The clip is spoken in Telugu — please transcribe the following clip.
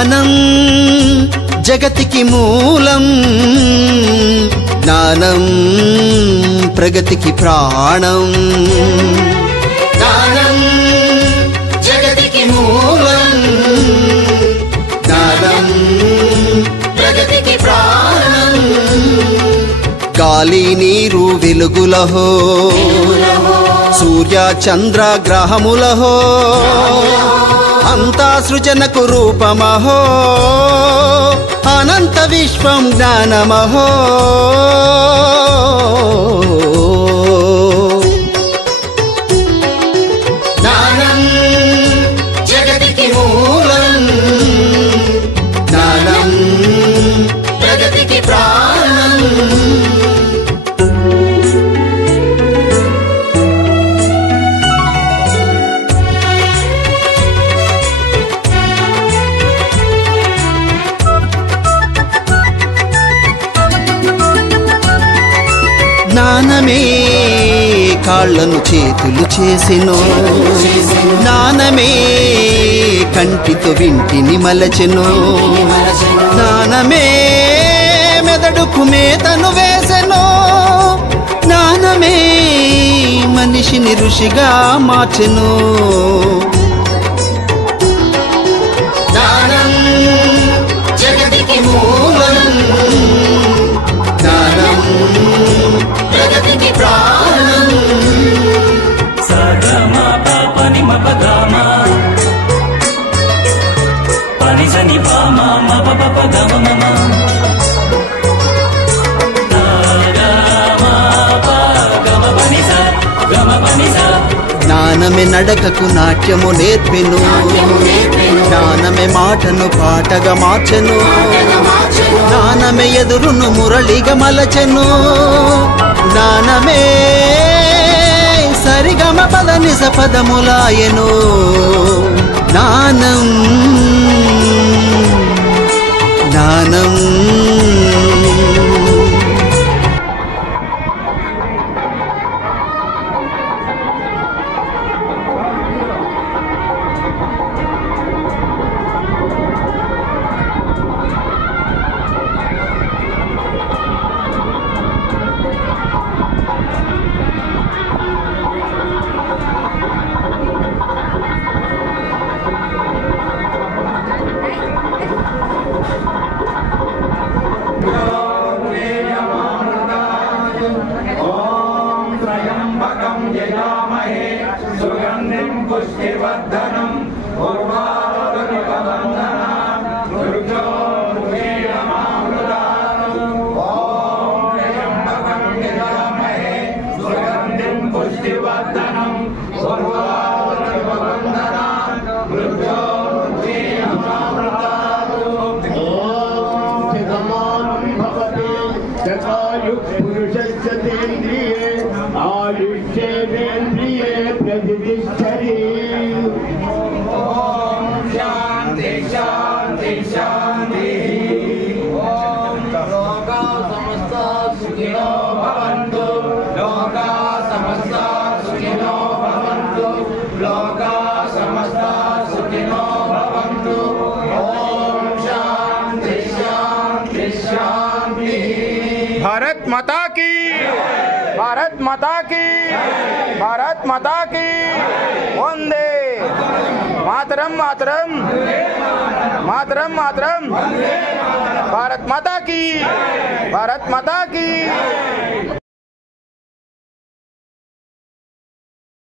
జ్ఞానం జగతికి మూలం, జ్ఞానం ప్రగతికి ప్రాణం. జ్ఞానం జగతికి మూలం, జ్ఞానం ప్రగతికి ప్రాణం. గాలి నీరు వెలుగులహో, సూర్య చంద్ర గ్రహములహో, అంతా సృజనకు రూపమహో, అనంత విశ్వం జ్ఞానమహో. జ్ఞానం జగతికి మూలం, జ్ఞానం ప్రగతికి ప్రాణం. జ్ఞానమే కాళ్ళను చేతులు చేసెను, జ్ఞానమే కంటితో వింటిని మలచెను, జ్ఞానమే మెదడుకు మేతను వేసెను, జ్ఞానమే మనిషిని ఋషిగా మార్చెను. జ్ఞానం జగతికి మూలం, జ్ఞానం ప్రగతికి ప్రాణం. సగమ పని మపగమ పని సని పామ మప పప గమ మమ గమ పని స గమ పని స. జ్ఞానమే నడకకు నాట్యము నేర్పెను, జ్ఞానమే మాటను పాటగా మార్చెను, జ్ఞానమే ఎదురును మురళిగా మలచెను, జ్ఞానమే సరిగమ పద నిజ పదములాయెను. జ్ఞానం జ్ఞానం भारत माता की, भारत माता की, भारत माता की वंदे मातरम मातरम मातरम मातरम. भारत माता की, भारत माता की.